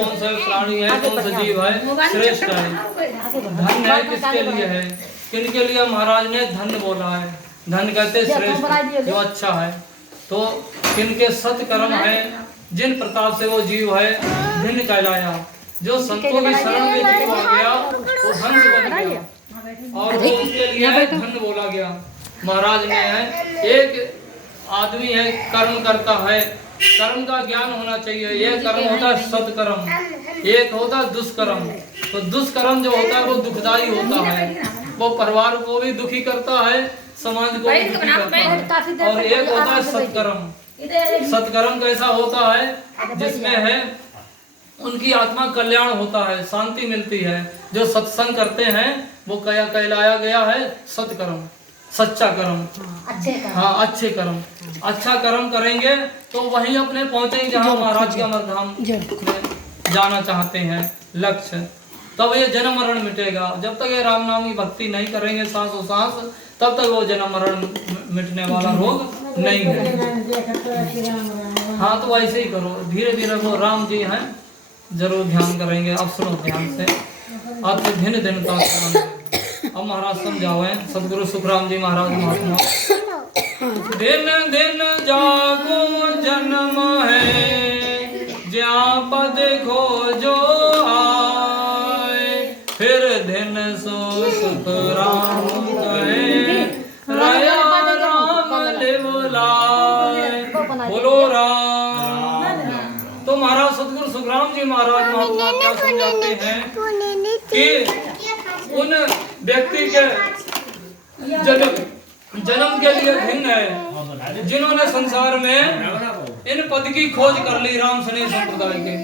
कौन सा प्राणी है, कौन सा जीव है श्रेष्ठ है। धन है किसके लिए है, किनके लिए महाराज ने धन बोला है। धन कहते श्रेष्ठ जो अच्छा है। तो किनके सत्कर्म है, जिन प्रताप से वो जीव है धन्य कहलाया। जो संतों की शरण में जो आ गया वो हंस बन गया और वो उसके लिए धन बोला गया। महाराज ने है एक आदमी है कर्म करता है, कर्म का ज्ञान होना चाहिए। एक कर्म होता है सत्कर्म, एक होता है दुष्कर्म। तो दुष्कर्म जो होता है वो दुखदाई होता है, वो परिवार को भी दुखी करता है, समाज को भी दुखी करता है। और एक होता है सत्कर्म। सत्कर्म कैसा होता है जिसमें है उनकी आत्मा कल्याण होता है, शांति मिलती है। जो सत्संग करते हैं वो कहलाया गया है सत्कर्म, सच्चा कर्म। हाँ अच्छे कर्म, अच्छा कर्म करेंगे तो वहीं अपने पहुंचेंगे जहाँ महाराज के अमरधाम में जाना चाहते हैं लक्ष्य। तब ये जन्म मरण मिटेगा। जब तक ये राम नाम की भक्ति नहीं करेंगे सांसों सांस, तब तक वो जन्म मरण मिटने वाला रोग नहीं है। हाँ तो ऐसे ही करो, धीरे धीरे वो राम जी हैं जरूर ध्यान करेंगे। अब सुनो ध्यान से, अब भिन्न दिन का अब महाराज समझाओ है सदगुरु सुखराम जी महाराज महात्मा। दिन दिन जागो जन्म है, ज्યાં पद खोजो आए, फिर दिन सो सुख राम कहे, रया राम लिव लाए, बोलो राम। तो महाराज सदगुरु सुखराम जी महाराज महात्मा क्या समझाते हैं कि उन व्यक्ति के जन्म के लिए भिन्न है जिन्होंने संसार में इन पद की खोज कर ली राम स्नेह संप्रदाय के।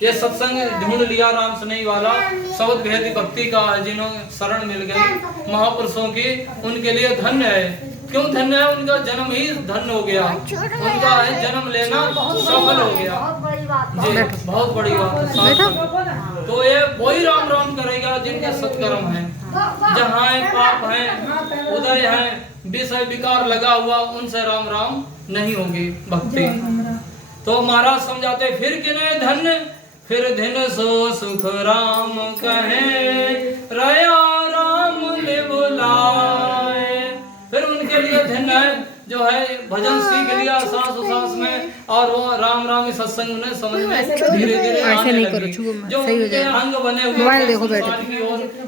ये सत्संग ढूंढ लिया राम स्नेह वाला, शब्द भेद भक्ति का, जिन्होंने शरण मिल गई महापुरुषों की, उनके लिए धन्य है। क्यों धन्य है? उनका जन्म ही धन्य हो गया, उनका जन्म लेना सफल हो गया जी, बहुत बड़ी बात है। तो ये वही राम राम करेगा जिनके सत्कर्म है। जहाँ पाप है, उदय है, विषय विकार लगा हुआ, उनसे राम राम नहीं होगी भक्ति। तो महाराज समझाते फिर किने धन्य, फिर दिन सो सुख राम कहे, रया राम लिव लाए। फिर उनके लिए धन्य है जो है भजन सीख लिया सांस सांस में, और वो राम राम इस सत्संग में समझ में धीरे धीरे आने लगी। जो उनके अंग बने हुए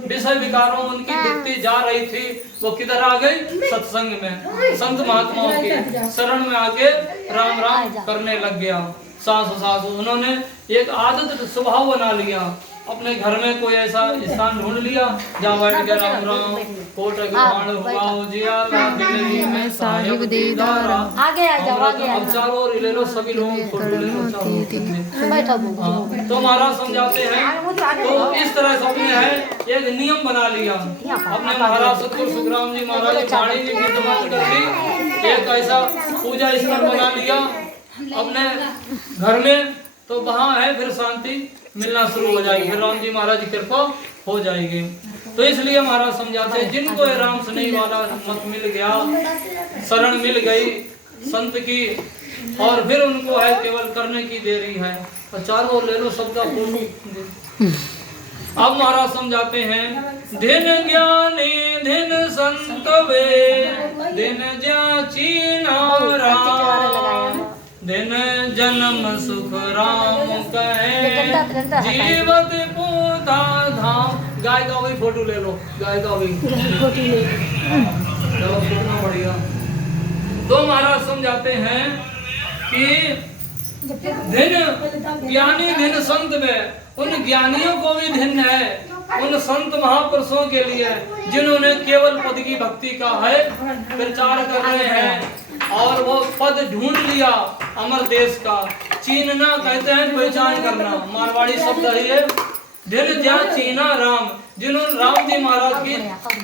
विषय विकारों उनकी वृत्ति जा रही थी, वो किधर आ गई? सत्संग में, संत महात्माओं के शरण में आके राम राम करने लग गया। सासु सासु उन्होंने एक आदत स्वभाव बना लिया। अपने घर में कोई ऐसा स्थान ढूंढ लिया जहाँ बैठ के राम राम कोट बाण हुआ उजियारा दिल्ली में साहिब दीदारा। आगे आ जाओ, आगे आ जाओ। अब चारों ओर ले लो, सभी लोगों को फोटो ले लो चारों। तो महाराज समझाते हैं तो इस तरह से अपने है एक नियम बना लिया। अपने महाराज सतगुरु सुखराम जी महाराज की वाणी में विद्यमान कर दी, एक ऐसा पूजा स्थल बना लिया अपने घर में। तो वहाँ है फिर शांति मिलना शुरू हो जाएगी, फिर राम जी महाराज की कृपा हो जाएगी। तो इसलिए महाराज समझाते हैं जिनको राम स्नेह वाला मत मिल गया, शरण मिल गई संत की, और फिर उनको है केवल करने की देरी है। और चारों ले लो सबका फोटो। अब महाराज समझाते हैं दिन ज्ञानी दिन संत वे, दिन जाची नारायण, दिन जन्म सुख राम कहे, जीवत पूता धाम। गाय का भी फोटो ले लो, गाय का भी चलो फोटो बढ़िया। तो महाराज समझाते हैं कि दिन ज्ञानी दिन संत में, उन ज्ञानियों को भी धन्य है, उन संत महापुरुषों के लिए जिन्होंने केवल पद की भक्ति का है प्रचार कर रहे हैं, और वो पद ढूंढ लिया अमर देश का। चीनना कहते हैं पहचान करना, मारवाड़ी शब्द है ये। दिन ज्या चीना राम, जिन्होंने राम जी महाराज की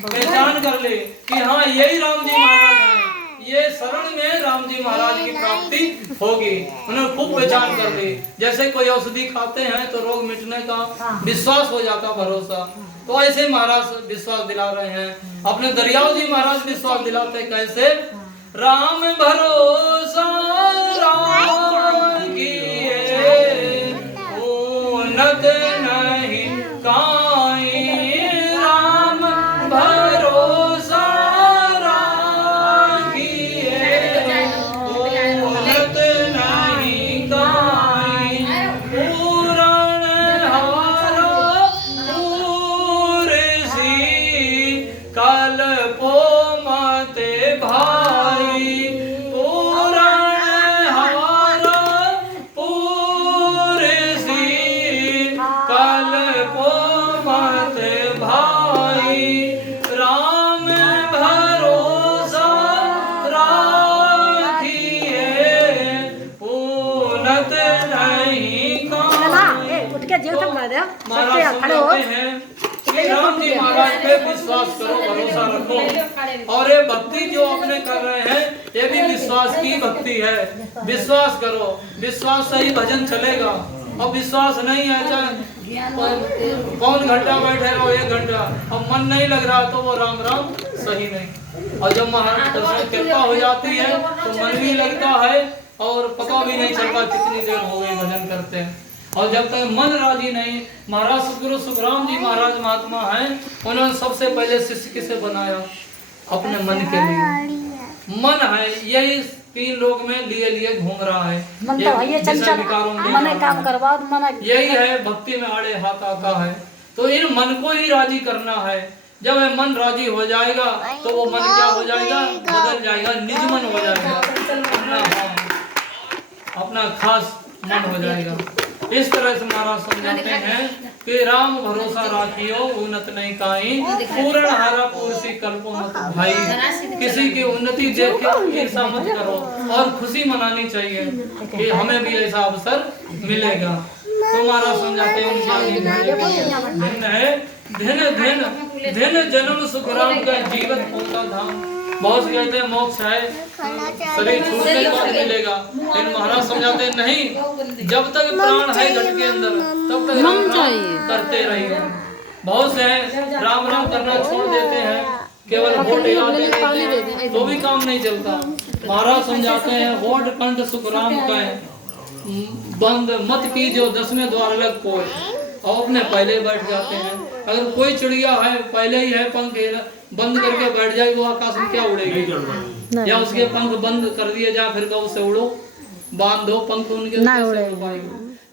पहचान कर ले कि हाँ यही राम जी महाराज हैं, ये शरण में राम जी महाराज की प्राप्ति होगी, उन्होंने खूब पहचान कर ली। जैसे कोई औषधि खाते हैं तो रोग मिटने का विश्वास हो जाता, भरोसा। तो ऐसे महाराज विश्वास दिला रहे हैं। अपने दरियाव जी महाराज विश्वास दिलाते कैसे? राम भरोसा राम किए, ऊन पूनत नहीं काई राम भरोसा राखिए पूनत नहीं काई पूरण हारो पूरसी कल्पो मत भाई पूरण हारो पूरसी कल्पो मत भाई राम भरोसा राखिए पूनत नहीं काई। उठ के जीव तक मार दे महाराज समझाते हैं श्री राम जी महाराज पे विश्वास करो भरोसा रखो और ये भक्ति जो अपने कर रहे हैं ये भी विश्वास की भक्ति है। विश्वास करो, विश्वास से ही भजन चलेगा। अब विश्वास नहीं है चाहे कौन घंटा बैठे रहो 1 घंटा, अब मन नहीं लग रहा तो वो राम राम सही नहीं। और जब महाराज की कृपा हो जाती है तो मन भी लगता है और पता भी नहीं चलता कितनी देर हो गई भजन करते हैं। और जब तक मन राजी नहीं, महाराज सतगुरु सुखराम जी महाराज महात्मा हैं, उन्होंने सबसे पहले शिष्य किसे बनाया? अपने मन के लिए। मन है यही 3 लोक में लिए लिए घूम रहा है। मन तो है ये चंचल मन काम करवा मन यही है भक्ति में आड़े हाथ आता है। तो इन मन को ही राजी करना है। जब ये मन राजी हो जाएगा तो वो मन क्या हो जाएगा? बदल जाएगा, निज मन हो जाएगा, अपना खास मन हो जाएगा। इस तरह से महाराज समझाते हैं कि राम भरोसा राखियो उन्नत नहीं काई पूर्ण हारा पूर्सी कल्पो मत भाई। किसी की उन्नति देख के ईर्षा मत करो और खुशी मनानी चाहिए कि हमें भी ऐसा अवसर मिलेगा। तो महाराज समझाते हैं उनका भिन्न है धिन धिन धिन जन्म सुख राम का जीवन होता धाम। बहुत से कहते हैं मोक्ष है शरीर छूटने के बाद मिलेगा, लेकिन महाराज समझाते हैं नहीं, जब तक प्राण है घट के अंदर तब तक राम राम करते रहिए। बहुत से हैं राम राम करना छोड़ देते हैं, केवल होठ याद देते हैं तो भी काम नहीं चलता। महाराज समझाते हैं होठ कंठ सुख राम का बंद मत की जो 10वें द्वार लग कोई, और अपने पहले बैठ जाते हैं। अगर कोई चिड़िया है पहले ही है पंख बंद करके बैठ जाए, वो आकाश में क्या उड़ेगी? या उसके पंख बंद कर दिए जाए फिर गौ से उड़ो, बांध दो पंख उनके नहीं उड़ेगा।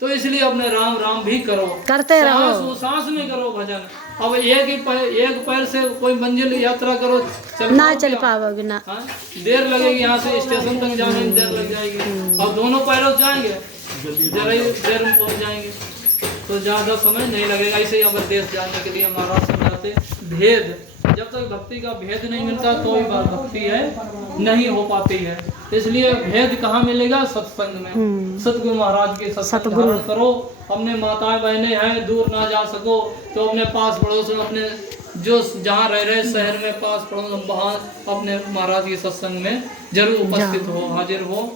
तो इसलिए अपने राम राम भी करो, करते रहो, सांस में करो भजन। अब एक पैर से कोई मंजिल यात्रा करो ना चल पाओगे ना, देर लगेगी, यहाँ से स्टेशन तक जाने में देर लग जाएगी। अब दोनों पैरों से जाएंगे जरा ही देर में पहुँच जाएंगे तो ज्यादा समय नहीं लगेगा। ऐसे ही अगर देश जाने के लिए महाराज समझाते भेद, जब तक भक्ति का भेद नहीं मिलता तो ही बात भक्ति है नहीं हो पाती है। इसलिए भेद कहाँ मिलेगा? सत्संग में। सतगुरु महाराज के सत्संग धारण करो। अपने माताएं बहनें हैं दूर ना जा सको तो अपने पास पड़ोस में, अपने जो जहाँ रह रहे शहर में पास पड़ोस में, वहाँ अपने महाराज के सत्संग में जरूर उपस्थित हो, हाजिर हो।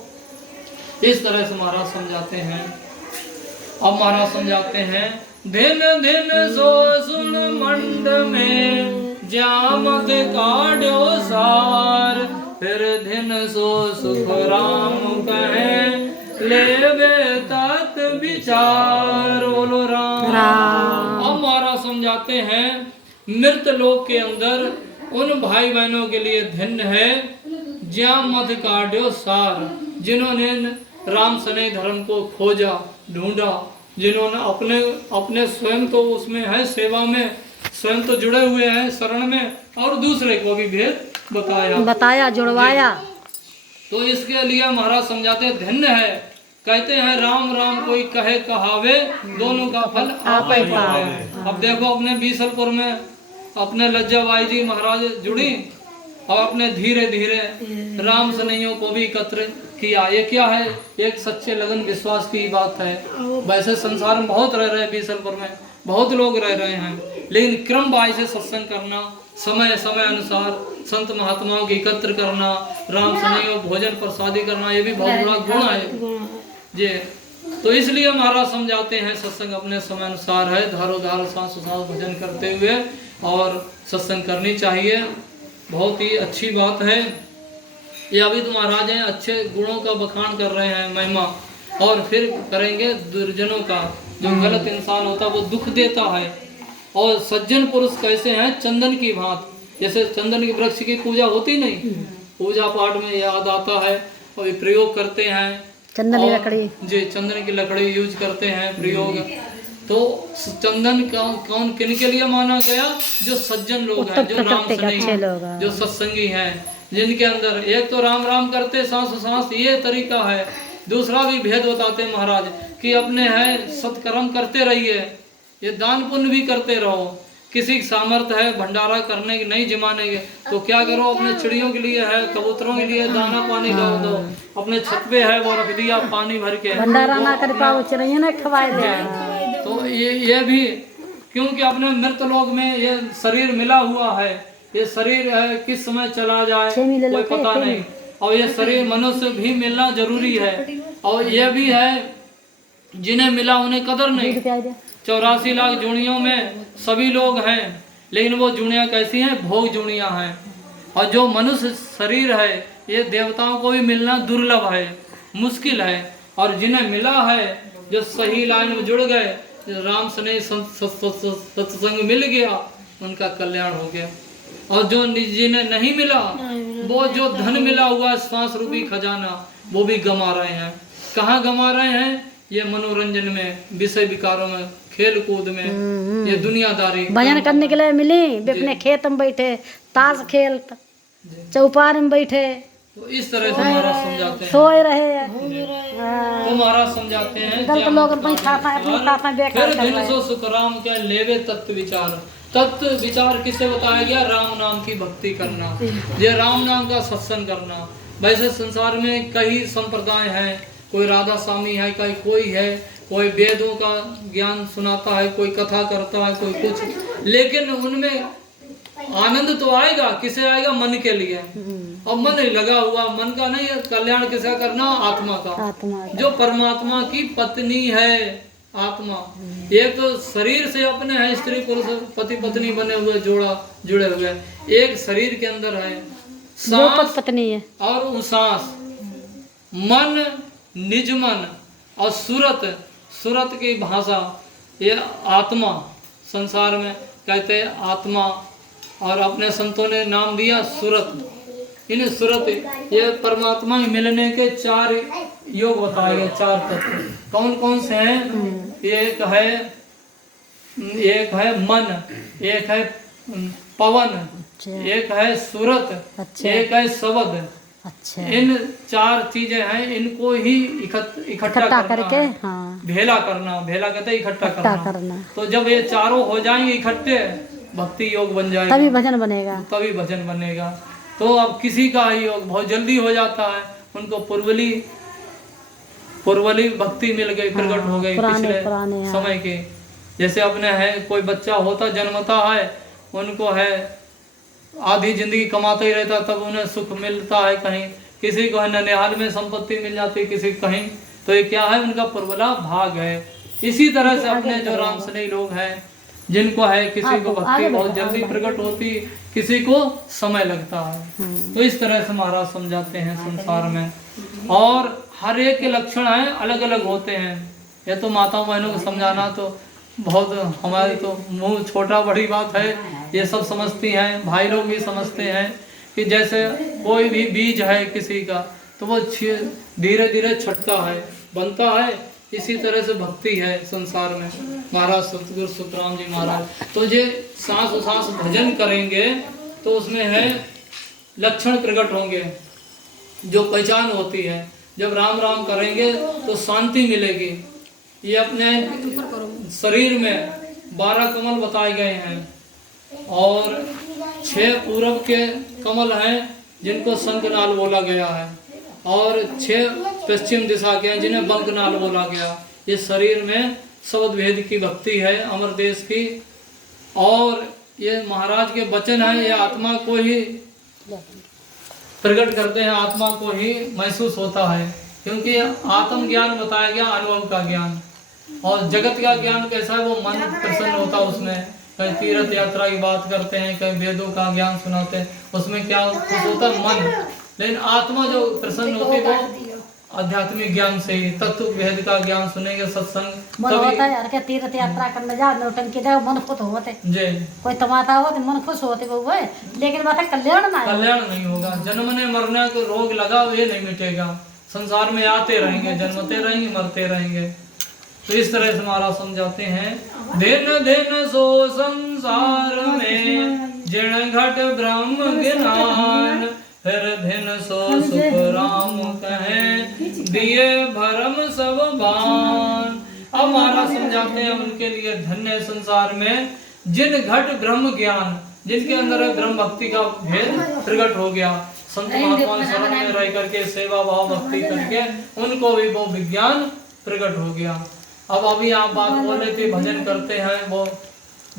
इस तरह से महाराज समझाते हैं। अब महाराज समझाते हैं दिन दिन सो सुन मंड में जामत काढ़ो सार, फिर दिन सो सुख राम कहे लेवे तत् विचार। बोलो राम। अब महाराज समझाते हैं मृत लोक के अंदर उन भाई बहनों के लिए धन्य है जामत काढ़ो सार, जिन्होंने राम सने धर्म को खोजा ढूंढा, जिन्होंने अपने स्वयं तो उसमें है सेवा में, स्वयं तो जुड़े हुए हैं शरण में, और दूसरे को भी भेद बताया जुड़वाया। तो इसके लिए महाराज समझाते हैं धन्य है। कहते हैं राम राम कोई कहे कहावे, दोनों का फल आप ही पावे। अब देखो अपने बीसलपुर में अपने लज्जाबाई जी महाराज जुड़ी और अपने धीरे धीरे राम सनैयों को भी एकत्र किया। ये क्या है? एक सच्चे लगन विश्वास की बात है। वैसे संसार में बहुत रह रहे हैं, बीसलपुर में बहुत लोग रह रहे हैं, लेकिन क्रम बाई से सत्संग करना, समय समय अनुसार संत महात्माओं को एकत्र करना, राम सनैयों भोजन प्रसादी करना, ये भी बहुत बड़ा गुण है जी। तो इसलिए महाराज समझाते हैं सत्संग अपने समय अनुसार है, धारोधार सांस सांस भजन करते हुए और सत्संग करनी चाहिए। बहुत ही अच्छी बात है। ये अभी तो महाराज हैं अच्छे गुणों का बखान कर रहे हैं महिमा, और फिर करेंगे दुर्जनों का जो गलत इंसान होता है वो दुख देता है। और सज्जन पुरुष कैसे हैं? चंदन की भांति, जैसे चंदन के वृक्ष की पूजा होती नहीं, पूजा पाठ में याद आता है और ये प्रयोग करते हैं चंदन की लकड़ी जी, चंदन की लकड़ी यूज करते हैं प्रयोग। तो चंदन कौन किन के लिए माना गया? जो सज्जन लोग हैं, जो राम स्नेही, जो सत्संगी हैं, जिनके अंदर एक तो राम राम करते सांस सांस, ये तरीका है। दूसरा भी भेद बताते हैं महाराज कि अपने हैं सत्कर्म करते रहिए, ये दान पुण्य भी करते रहो। किसी की सामर्थ्य है भंडारा करने की, नहीं जमाने के, तो क्या करो, अपने चिड़ियों के लिए है, कबूतरों के लिए दाना पानी डाल दो, अपने छत पे है वो रख दिया पानी भर के, भंडारा ना कर पाओ चिड़िया ना खवाए दे। तो ये भी, क्योंकि अपने मृत लोक में ये शरीर मिला हुआ है, ये शरीर है किस समय चला जाए कोई पता नहीं, और ये शरीर मनुष्य भी मिलना जरूरी है। और ये भी है जिन्हें मिला उन्हें कदर नहीं। 84 लाख जूनियों में सभी लोग हैं, लेकिन वो जूनियाँ कैसी हैं? भोग जूनियाँ हैं। और जो मनुष्य शरीर है ये देवताओं को भी मिलना दुर्लभ है, मुश्किल है। और जिन्हें मिला है, जो सही लाइन में जुड़ गए, राम स्नेह सत्संग मिल गया, उनका कल्याण हो गया। और जो जिन्हें नहीं मिला, वो जो धन मिला हुआ श्वास रूपी खजाना, वो भी गंवा रहे हैं। कहाँ गंवा रहे हैं? ये मनोरंजन में, विषय विकारों में, खेल कूद में, ये दुनियादारी भजन करने के लिए मिली, वे अपने खेत में बैठे ताश खेल, चौपार में बैठे, तो इस तरह से महाराज समझाते हैं, सोए रहे। तो महाराज समझाते हैं फिर दिन सो सुखराम के लेवे तत्व विचार। तत्व विचार किसे बताया गया? राम नाम की भक्ति करना, ये राम नाम का सत्संग करना। वैसे संसार में कई संप्रदाय हैं, कोई राधा स्वामी है, कोई है, कोई वेदों का ज्ञान सुनाता है, कोई कथा करता है, कोई कुछ, लेकिन उनमें आनंद तो आएगा, किसे आएगा? मन के लिए। और मन लगा हुआ, मन का नहीं, कल्याण किसे करना? आत्मा का, जो परमात्मा की पत्नी है आत्मा। एक तो शरीर से अपने है स्त्री पुरुष पति पत्नी बने हुए जुड़े हुए, एक शरीर के अंदर है सांस पत्नी है, और वो सांस, मन, निज मन और सूरत की भाषा, ये आत्मा। संसार में कहते हैं आत्मा, और अपने संतों ने नाम दिया सूरत। इन सूरत, ये परमात्मा मिलने के 4 योग बताए गए, 4 तत्व। कौन कौन से हैं? एक है मन, एक है पवन, एक है सूरत, एक है शब्द। अच्छा। इन 4 चीजें हैं, इनको ही इकट्ठा करके भेला करना। भेला कहते हैं इकट्ठा करना। तो जब ये चारों हो जाएंगे इकट्ठे, भक्ति योग बन जाएगा, तभी भजन बनेगा। तो अब किसी का ही योग बहुत जल्दी हो जाता है, उनको पूर्वली भक्ति मिल गई, प्रकट हो गई पिछले समय के। जैसे अपने है कोई बच्चा होता जन्मता है, उनको है आधी जिंदगी कमाता ही रहता, तब उन्हें सुख मिलता है कहीं, किसी को है ननिहाल में संपत्ति मिल जाती, किसी कहीं, तो ये क्या है? उनका पूर्वला भाग है। इसी तरह से अपने जो राम स्नेही लोग हैं, जिनको है किसी को भक्ति बहुत जल्दी प्रकट होती, किसी को समय लगता है। तो इस तरह से महाराज समझाते हैं संसार में। और हर एक के लक्षण हैं, अलग अलग होते हैं। ये तो माताओं बहनों को समझाना तो बहुत, हमारे तो मुंह छोटा बड़ी बात है, ये सब समझती हैं, भाई लोग भी समझते हैं कि जैसे कोई भी बीज है किसी का, तो वो धीरे धीरे छटता है, बनता है। इसी तरह से भक्ति है संसार में। महाराज सतगुरु सुखराम जी महाराज तो ये सांस भजन करेंगे तो उसमें है लक्षण प्रकट होंगे, जो पहचान होती है। जब राम राम करेंगे तो शांति मिलेगी। ये अपने शरीर में 12 कमल बताए गए हैं और 6 पूरब के कमल हैं जिनको शंखनाल बोला गया है और 6 पश्चिम दिशा के हैं जिन्हें बंकनाल बोला गया। ये शरीर में शब्द भेद की भक्ति है अमर देश की। और ये महाराज के वचन है, ये आत्मा को ही प्रकट करते हैं, आत्मा को ही महसूस होता है, क्योंकि आत्म ज्ञान बताया गया, अनुभव का ज्ञान। और जगत का ज्ञान कैसा है, वो मन प्रसन्न होता है उसमें। कहीं तीर्थ यात्रा की बात करते हैं, कहीं वेदों का ज्ञान सुनाते हैं, उसमें क्या खुश होता है मन। लेकिन आत्मा जो प्रसन्न होती है वो आध्यात्मिक ज्ञान से ही, तत्व भेद का ज्ञान सुनेंगे, सत्संग मन होता है यार के तीर्थ यात्रा करने जाओ, नौटंकी जाओ, मन खुश होते, जी कोई तमाशा हो तो मन खुश होते बउआ, लेकिन बात है कल्याण ना है। कल्याण नहीं होगा। जन्मने मरने को रोग लगा ये नहीं मिटेगा, संसार में आते रहेंगे, जन्मते रहेंगे, मरते रहेंगे। तो इस तरह से महाराज समझाते हैं, दिन दिन सो संसार में जिण घट ब्रह्म ज्ञान, फिर दिन सो सुख राम कहे दिए भरम सब बान। अब महाराज समझाते हैं उनके लिए धन्य संसार में जिन घट ब्रह्म ज्ञान, जिनके अंदर ब्रह्म भक्ति का भेद प्रकट हो गया, संत महात्मा शरण में रह करके सेवा भाव भक्ति करके उनको भी वो विज्ञान प्रकट हो गया। अब अभी आप बात बोले थे भजन करते हैं, वो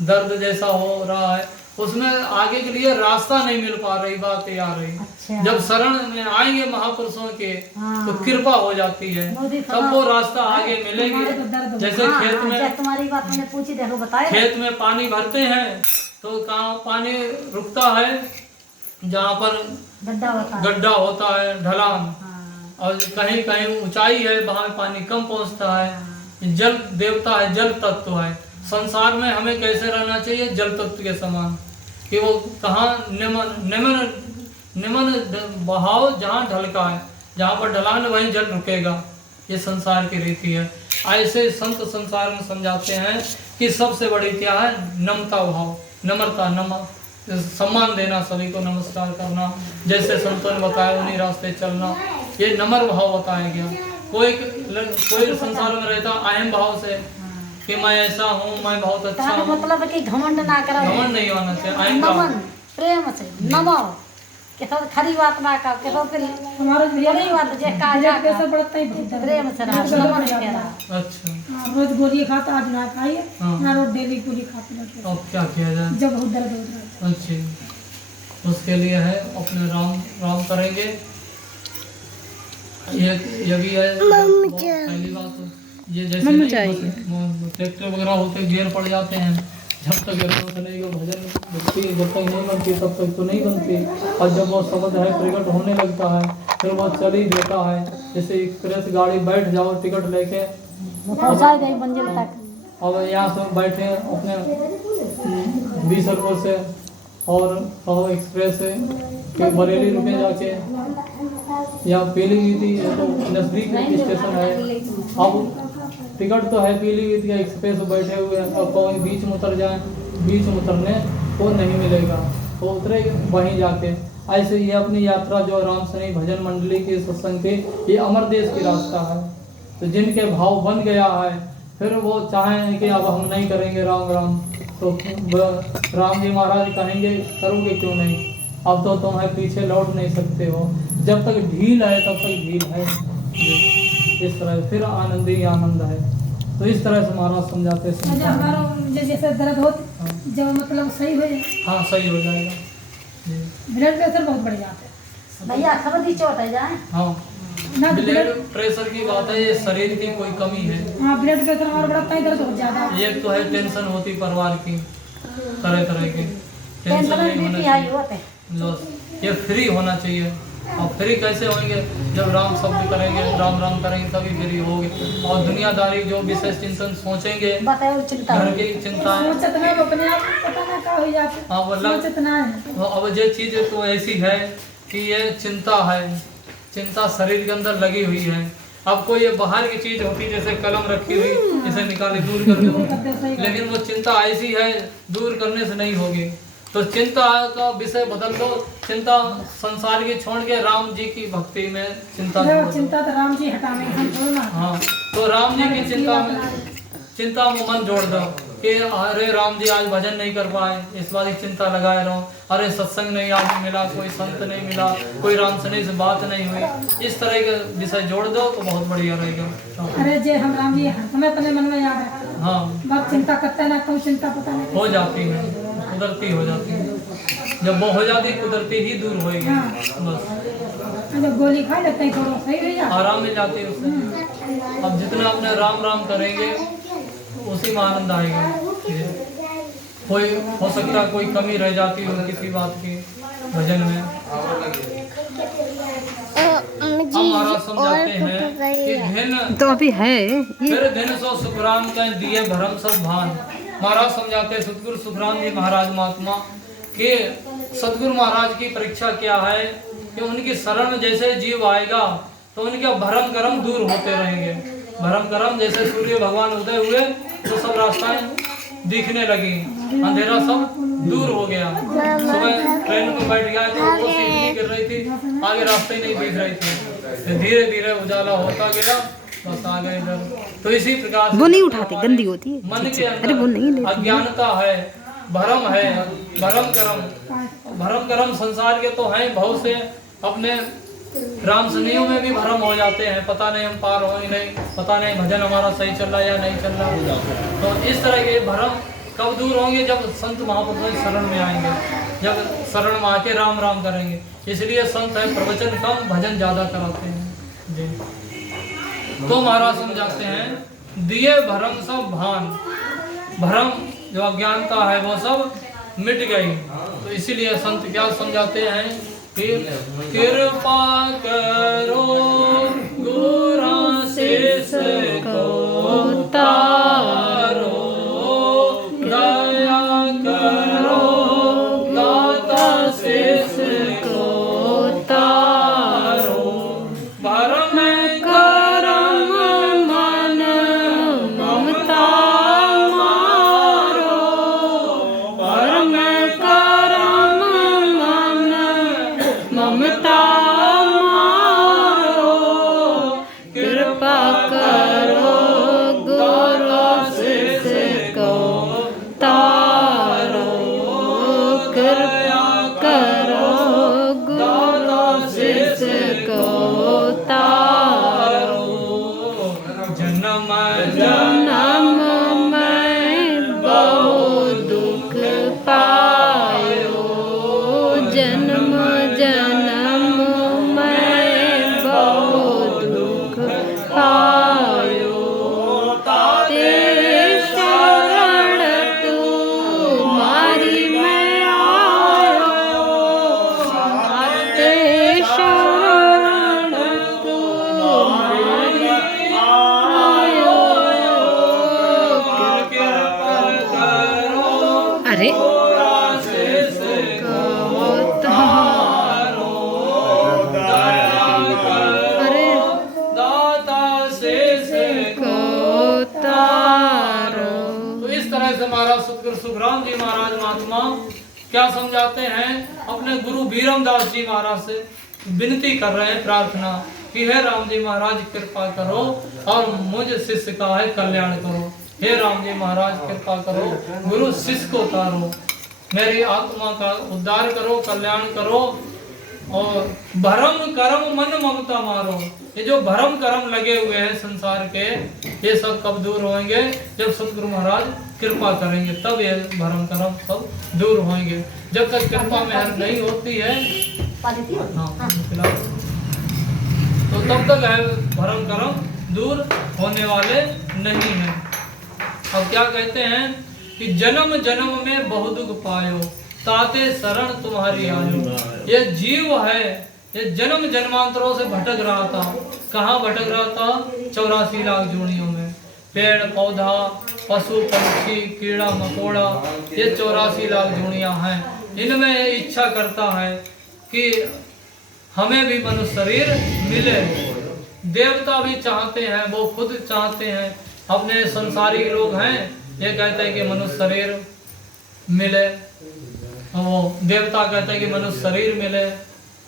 दर्द जैसा हो रहा है, उसमें आगे के लिए रास्ता नहीं मिल पा रही, बात ये आ रही। अच्छा। जब शरण में आएंगे महापुरुषों के तो कृपा हो जाती है, तब वो रास्ता आगे मिलेगी। जैसे खेत में, तुम्हारी बात मैंने पूछी, देखो बताया, खेत में पानी भरते हैं तो कहाँ पानी रुकता है, जहाँ पर गड्ढा होता है, ढलान, और कहीं कहीं ऊंचाई है, वहाँ पानी कम पहुँचता है। जल देवता है, जल तत्व है। संसार में हमें कैसे रहना चाहिए, जल तत्व के समान, कि वो कहाँ निम्न बहाव जहाँ ढलका है, जहाँ पर ढलान वहीं जल रुकेगा। ये संसार की रीति है। ऐसे संत संसार में समझाते हैं कि सबसे बड़ी क्या है, नम्रता भाव, नम्रता, सम्मान देना, सभी को नमस्कार करना, जैसे संतों ने बताया उन्हीं रास्ते चलना, ये नम्र भाव बताया गया। कोई संसार में रहता अहम भाव से कि मैं ऐसा हूँ, मैं बहुत अच्छा हूँ, मतलब कि घमंड ना करो, घमंड नहीं होना चाहिए, अहम भाव, नमन प्रेम से नमो के सब खरी बात ना का, के सब फिर हमारे बड़ी बात जे का जा कैसे बढ़ता है, प्रेम से रहा, नमन के रहा। अच्छा, रोज गोली खाता, आज ना खाइए, ना रोज डेली गोली खाते रहते। अब क्या किया जाए, जब बहुत दर्द होता है। अच्छा, उसके लिए है अपने राम राम करेंगे। ये भी है पहली बात, ये जैसे ट्रैक्टर वगैरह होते गियर पड़ जाते हैं, जब तक नहीं भजन भक्ति जब तक नहीं बनती तब तक तो नहीं बनती, और जब वो शब्द है प्रकट होने लगता है फिर वो चल ही देता है। जैसे एक्सप्रेस गाड़ी बैठ जाओ टिकट लेके, पहुंचा दे मंजिल तक, अब यहाँ से बैठे अपने 20 रुपये से और कहो एक्सप्रेस से कि बरेली रुके जाके, या पीलीभीत तो नजदीक स्टेशन है, अब टिकट तो है पीलीभीत का, एक्सप्रेस बैठे हुए हैं, अब कहीं बीच में उतर जाए, बीच में उतरने को नहीं मिलेगा, वो उतरे वहीं जाके। ऐसे ये अपनी यात्रा जो राम सनी भजन मंडली के सत्संग के, ये अमर देश की रास्ता है। तो जिनके भाव बन गया है, फिर वो चाहें कि अब हम नहीं करेंगे राम राम, तो राम जी महाराज कहेंगे करोगे क्यों नहीं, अब तो तुम है पीछे लौट नहीं सकते हो, जब तक ढील है तब तक ढील है। इस तरह फिर आनंद ही आनंद है। तो इस तरह से महाराज समझाते हैं। जैसे दर्द हो जब मतलब सही हो जाए, हाँ सही हो जाएगा, ब्लड प्रेशर बहुत बढ़ जाता है भैया, खबर दी चोट है जाए, हाँ ना, ब्लड प्रेशर की बात है, ये शरीर की कोई कमी है। हाँ, ब्लड प्रेशर हमारा बढ़ता है, दर्द बहुत ज्यादा। एक तो है टेंशन होती परिवार की, तरह तरह की टेंशन नहीं होना चाहिए, ये फ्री होना चाहिए। और फ्री कैसे होंगे, जब राम शब्द करेंगे, राम राम करेंगे तभी फ्री होंगे। और दुनियादारी जो विशेष चिंतन सोचेंगे, चिंता घर की चिंता है, हाँ मतलब अब ये चीज तो ऐसी है कि ये चिंता है, चिंता शरीर के अंदर लगी हुई है। अब कोई ये बाहर की चीज होती है, जैसे कलम रखी हुई, इसे निकाले दूर कर दो, लेकिन वो चिंता ऐसी है दूर करने से नहीं होगी। तो चिंता का विषय बदल दो, चिंता संसार की छोड़ के राम जी की भक्ति में चिंता चिंता तो राम जी हटाने हम छोड़ना। हाँ, तो राम जी की चिंता में मन जोड़ दो कि अरे राम जी आज भजन नहीं कर पाए, इस बात की चिंता लगाए रहो, अरे सत्संग नहीं आज मिला, कोई संत नहीं मिला, कोई राम सनी से बात नहीं हुई, इस तरह के विषय जोड़ दो तो बहुत बढ़िया रहेगा। अरे जे हम राम जी हमें अपने मन में याद है, हाँ बात चिंता करते ना, कोई चिंता पता नहीं हो जाती है, कुदरती हो जाती है, जब वो हो जाती कुदरती ही दूर होएगी। बस जब गोली खा लेते हैं थोड़ा सही रह जाता, आराम मिल जाती है उससे। अब जितना अपने राम राम करेंगे उसी में आनंद आएगा। कोई हो सकता है कोई कमी रह जाती हो किसी बात की भजन में। अब महाराज समझाते हैं कि धन तो अभी है फिर धन सो सुखराम का दिए भरम सब भान। महाराज समझाते हैं सतगुरु सुखराम जी महाराज महात्मा कि सतगुरु महाराज की परीक्षा क्या है कि उनकी शरण में जैसे जीव आएगा तो उनके भरम कर्म दूर होते रहेंगे। भरम कर्म जैसे सूर्य भगवान उदय हुए तो सब रास्ताएं दिखने लगी, अंधेरा सब दूर हो गया। सुबह ट्रेन में बैठ गया तो वो सीढ़ी गिर रही थी, आगे रास्ते नहीं दिख रही थी, धीरे धीरे उजाला होता गया, बस आ गए इधर। तो इसी प्रकार वो नहीं उठाती, गंदी होती है। मन के अरे वो नहीं अंदर लेती। अज्ञानता है, भरम है, भरम कर्म संसार के तो हैं बहुत से। अपने राम सनियों में भी भरम हो जाते हैं, पता नहीं हम पार होंगे नहीं, पता नहीं भजन हमारा सही चल रहा है या नहीं चल रहा। तो इस तरह के भरम कब दूर होंगे? जब संत महापुरुषों की शरण में आएंगे, जब शरण में आके राम राम करेंगे। इसलिए संत है प्रवचन कम भजन ज्यादा कराते हैं जी। तो महाराज समझाते हैं दिए भरम सब भान, भरम जो अज्ञानता है वो सब मिट गई। तो इसीलिए संत क्या समझाते हैं कि कृपा करो गुरा शेष को तारो, दया करो दाता शेष को तारो, भरम करम मन ममता मारो, भरम करम मन ममता मारो, कृपा करो गुरु शेष को तारो, कृपा करो गुरु शेष को तारो, जन्म जन्म में बहुत दुख पायो, जन्म जन्म में बहुत दुख पायो, तेरे शरण तुम्हारी मैं आयो, तेरे शरण तुम्हारी आयो, कृपा करो अरे शेष को तारो, दया करो दाता शेष को तारो। तो इस तरह से महाराज सतगुरु सुखराम जी महाराज महात्मा क्या समझाते हैं? अपने गुरु बीरम दास जी महाराज से विनती कर रहे हैं, प्रार्थना कि हे राम जी महाराज कृपा करो और मुझ शिष्य का है कल्याण करो। हे राम जी महाराज कृपा करो, गुरु शिष्य को तारो, मेरी आत्मा का उद्धार करो, कल्याण करो, और भरम कर्म मन ममता मारो। ये जो भरम कर्म लगे हुए हैं संसार के, ये सब कब दूर होंगे? जब सतगुरु महाराज कृपा करेंगे, तब ये भरम कर्म सब दूर होंगे। जब तक कृपा मेहर नहीं होती है, हाँ, तो तब तक है भरम कर्म दूर होने वाले नहीं है। अब क्या कहते हैं कि जन्म जन्म में बहुत दुख पायो, ताते शरण तुम्हारी आयो। ये जीव है, ये जन्म जन्मांतरों से भटक रहा था। कहाँ भटक रहा था? 84 लाख जोड़ियों में। पेड़ पौधा पशु पंछी कीड़ा मकोड़ा, ये 84 लाख जोड़ियां हैं। इनमें इच्छा करता है कि हमें भी मनुष्य शरीर मिले। देवता भी चाहते हैं, वो खुद चाहते हैं। अपने संसारी लोग हैं, ये कहते हैं कि मनुष्य शरीर मिले, वो देवता कहते हैं कि मनुष्य शरीर मिले।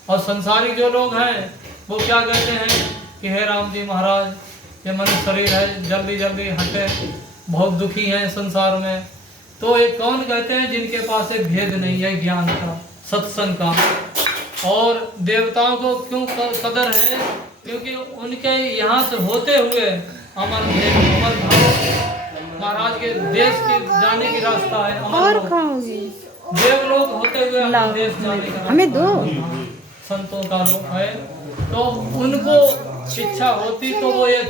और संसारी जो लोग हैं वो क्या कहते हैं कि हे राम जी महाराज, ये मनुष्य शरीर है, जल्दी जल्दी हटे, बहुत दुखी हैं संसार में। तो ये कौन कहते हैं? जिनके पास एक भेद नहीं है ज्ञान का, सत्संग का। और देवताओं को क्यों कदर है? क्योंकि उनके यहाँ से होते हुए अमर भाव महाराज के देश के जाने की रास्ता है। और खाओगी देवलोक होते हुए अपने देश जाने का हमें दो। संतों का लोक है, तो उनको शिक्षा होती तो वो ये